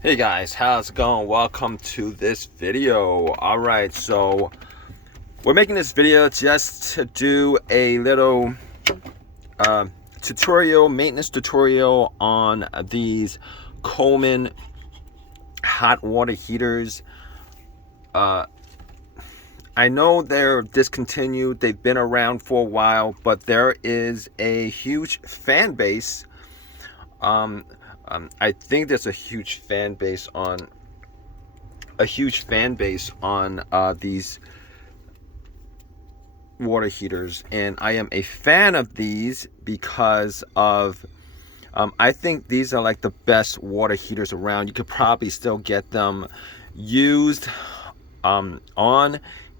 Hey guys, how's it going? Welcome to this video. Alright, so we're making this video just to do a little maintenance tutorial on these Coleman hot water heaters. I know they're discontinued, they've been around for a while, but there is a huge fan base. I think there's a huge fan base on these water heaters, and I am a fan of these because of I think these are like the best water heaters around. You could probably still get them used on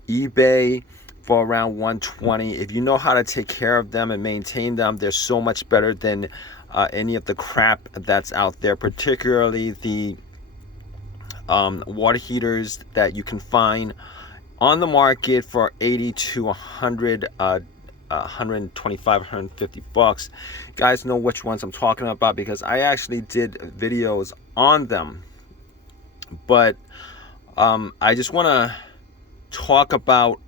eBay for around $120. If you know how to take care of them and maintain them, they're so much better than any of the crap that's out there, particularly the water heaters that you can find on the market for 80 to 100 125 150 bucks. You guys know which ones I'm talking about because I actually did videos on them. But I just want to talk about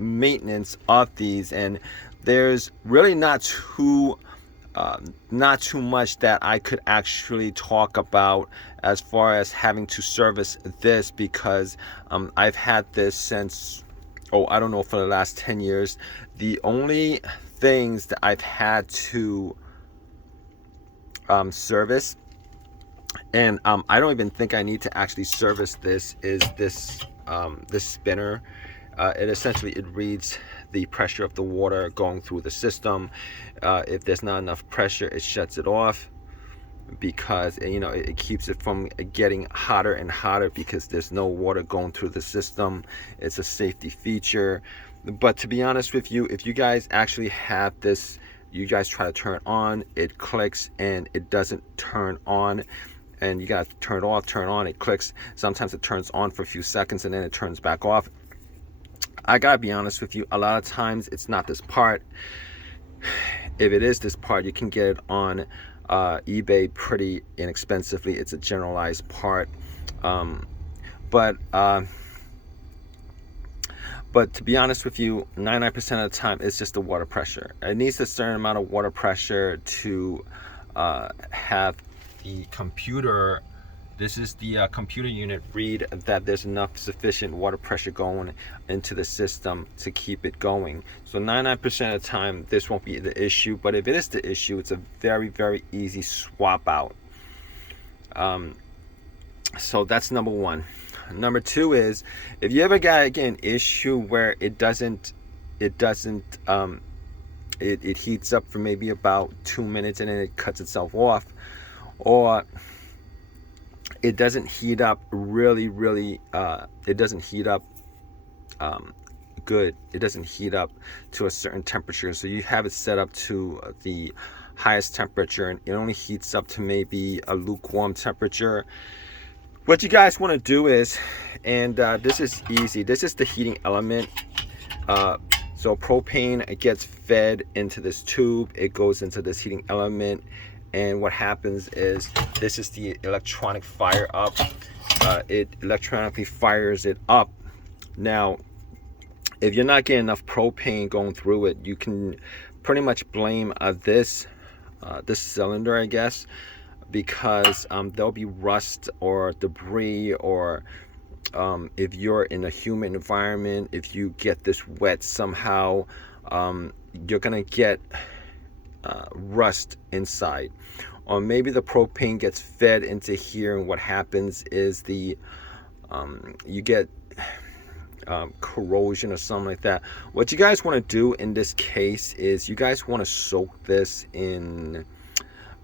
maintenance of these, and there's really not too much that I could actually talk about as far as having to service this, because I've had this since, I don't know, for the last 10 years. The only things that I've had to service, and I don't even think I need to actually service this, is this spinner. It reads the pressure of the water going through the system. If there's not enough pressure, it shuts it off, because it keeps it from getting hotter and hotter because there's no water going through the system. It's a safety feature. But to be honest with you, if you guys actually have this, you guys try to turn it on, it clicks and it doesn't turn on, and you gotta turn it off, turn it on, it clicks. Sometimes it turns on for a few seconds and then it turns back off. I gotta be honest with you, a lot of times it's not this part. If it is this part, you can get it on eBay pretty inexpensively. It's a generalized part, but to be honest with you, 99% of the time it's just the water pressure. It needs a certain amount of water pressure to have the computer, this is the computer unit, read that there's enough sufficient water pressure going into the system to keep it going. So 99% of the time this won't be the issue, but if it is the issue, it's a very, very easy swap out. So that's number one. Number two is, if you ever got an issue where it heats up for maybe about 2 minutes and then it cuts itself off, or it doesn't heat up it doesn't heat up good. It doesn't heat up to a certain temperature. So you have it set up to the highest temperature and it only heats up to maybe a lukewarm temperature. What you guys want to do is, and this is easy, this is the heating element. So propane, it gets fed into this tube, it goes into this heating element, and what happens is, this is the electronic fire up. It electronically fires it up. Now, if you're not getting enough propane going through it, you can pretty much blame this cylinder, I guess, because there'll be rust or debris, or if you're in a humid environment, if you get this wet somehow, you're gonna get rust inside. Or maybe the propane gets fed into here, and what happens is you get corrosion or something like that. What you guys want to do in this case is, you guys want to soak this in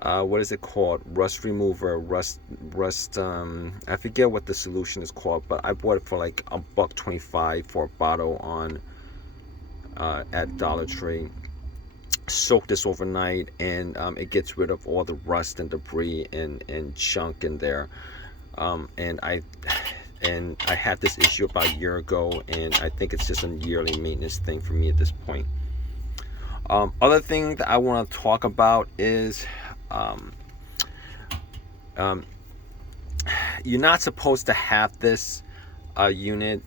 what is it called, rust remover, I forget what the solution is called, but I bought it for like $1.25 for a bottle on at Dollar Tree. Soak this overnight, and it gets rid of all the rust and debris and junk in there. And I had this issue about a year ago, and I think it's just a yearly maintenance thing for me at this point. Other thing that I want to talk about is you're not supposed to have this unit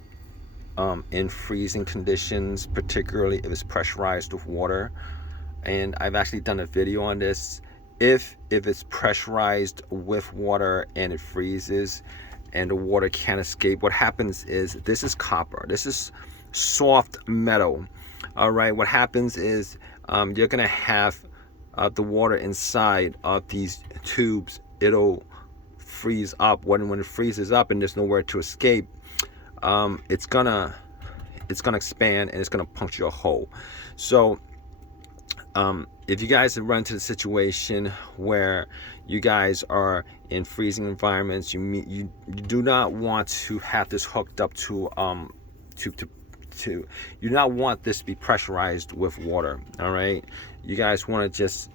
in freezing conditions, particularly if it's pressurized with water. And I've actually done a video on this. If it's pressurized with water and it freezes and the water can't escape, what happens is, this is copper, this is soft metal. All right, what happens is you're gonna have the water inside of these tubes. It'll freeze up. When it freezes up and there's nowhere to escape, it's gonna expand and it's gonna puncture a hole. So if you guys run into the situation where you guys are in freezing environments, you do not want to have this hooked up to you do not want this to be pressurized with water. All right, you guys want to just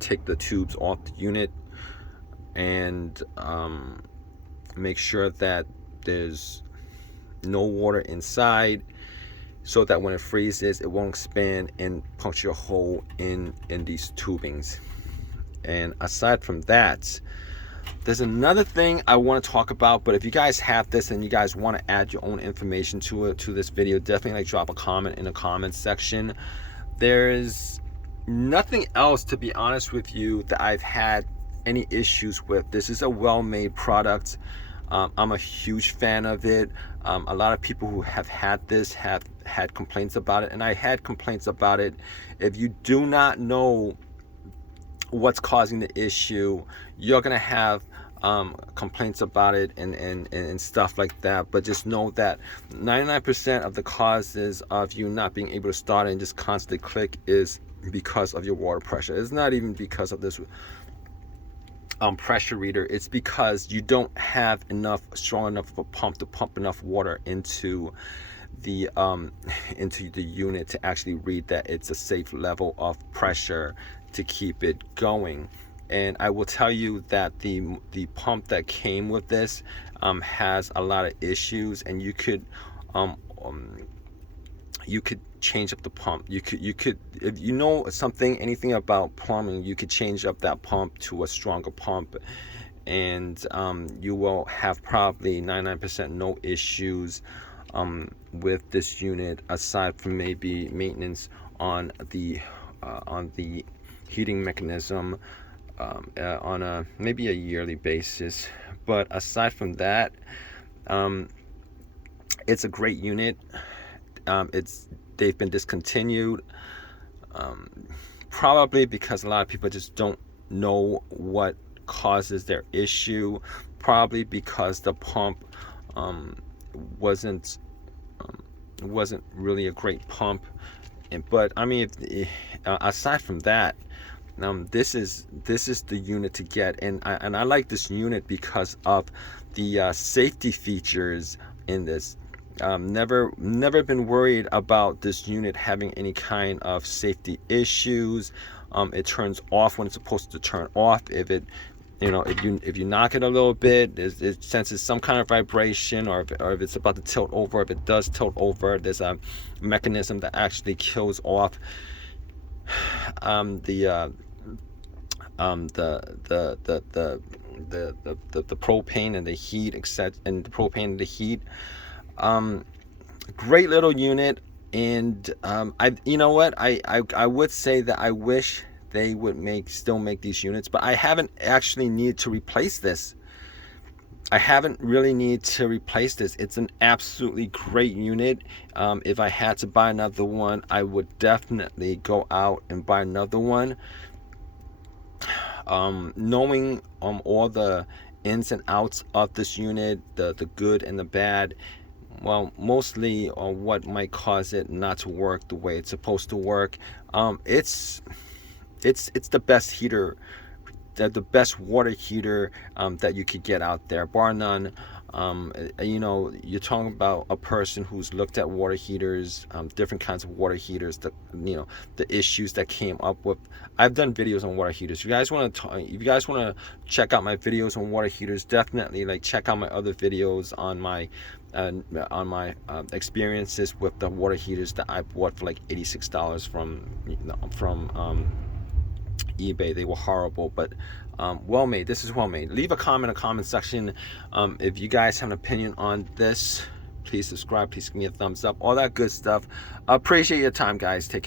take the tubes off the unit and make sure that there's no water inside, so that when it freezes, it won't expand and puncture a hole in these tubings. And aside from that, there's another thing I want to talk about. But if you guys have this and you guys want to add your own information to this video, definitely drop a comment in the comments section. There's nothing else, to be honest with you, that I've had any issues with. This is a well-made product. I'm a huge fan of it. A lot of people who have had this have had complaints about it, and I had complaints about it. If you do not know what's causing the issue, you're gonna have complaints about it and stuff like that. But just know that 99% of the causes of you not being able to start and just constantly click is because of your water pressure. It's not even because of this pressure reader. It's because you don't have strong enough of a pump to pump enough water into the unit to actually read that it's a safe level of pressure to keep it going. And I will tell you that the pump that came with this has a lot of issues, and you could change up the pump. You could, if you know anything about plumbing, you could change up that pump to a stronger pump, and you will have probably 99% no issues with this unit, aside from maybe maintenance on the heating mechanism on maybe a yearly basis. But aside from that, it's a great unit. They've been discontinued, probably because a lot of people just don't know what causes their issue, probably because the pump wasn't really a great pump. But I mean, aside from that, this is the unit to get. And I like this unit because of the safety features in this. Never been worried about this unit having any kind of safety issues. It turns off when it's supposed to turn off. If you knock it a little bit, it senses some kind of vibration, or if it's about to tilt over. If it does tilt over, there's a mechanism that actually kills off the propane and the heat, etc. And the propane and the heat. Great little unit. And you know what, I would say that I wish they would still make these units, but I haven't actually needed to replace this. I haven't really needed to replace this. It's an absolutely great unit. If I had to buy another one, I would definitely go out and buy another one. Knowing all the ins and outs of this unit, the good and the bad, well, mostly what might cause it not to work the way it's supposed to work. It's the best heater, the best water heater that you could get out there, bar none. You're talking about a person who's looked at water heaters, different kinds of water heaters, the issues that came up with. I've done videos on water heaters. If you guys want to check out my videos on water heaters, definitely check out my other videos on my experiences with the water heaters that I bought for $86 from eBay. They were horrible, but well made. This is well made. Leave a comment in the comment section if you guys have an opinion on this. Please subscribe. Please give me a thumbs up. All that good stuff. Appreciate your time, guys. Take care.